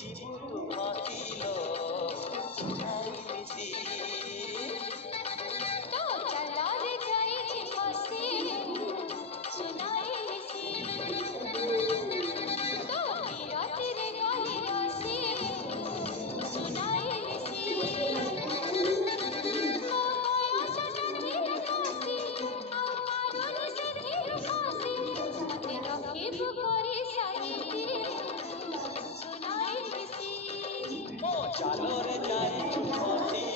जीवु तू फासिलो सुनाई मिसी तो चला रे जाई छी फसी सुनाई मिसी तो बिरती रे गली बसी सुनाई मिसी मो बयस षाठिए फासी आ पारुनी सेथिरु फासी मते रखिबु करी साथी सुनाई मिसी मो चालो रे जाई फासी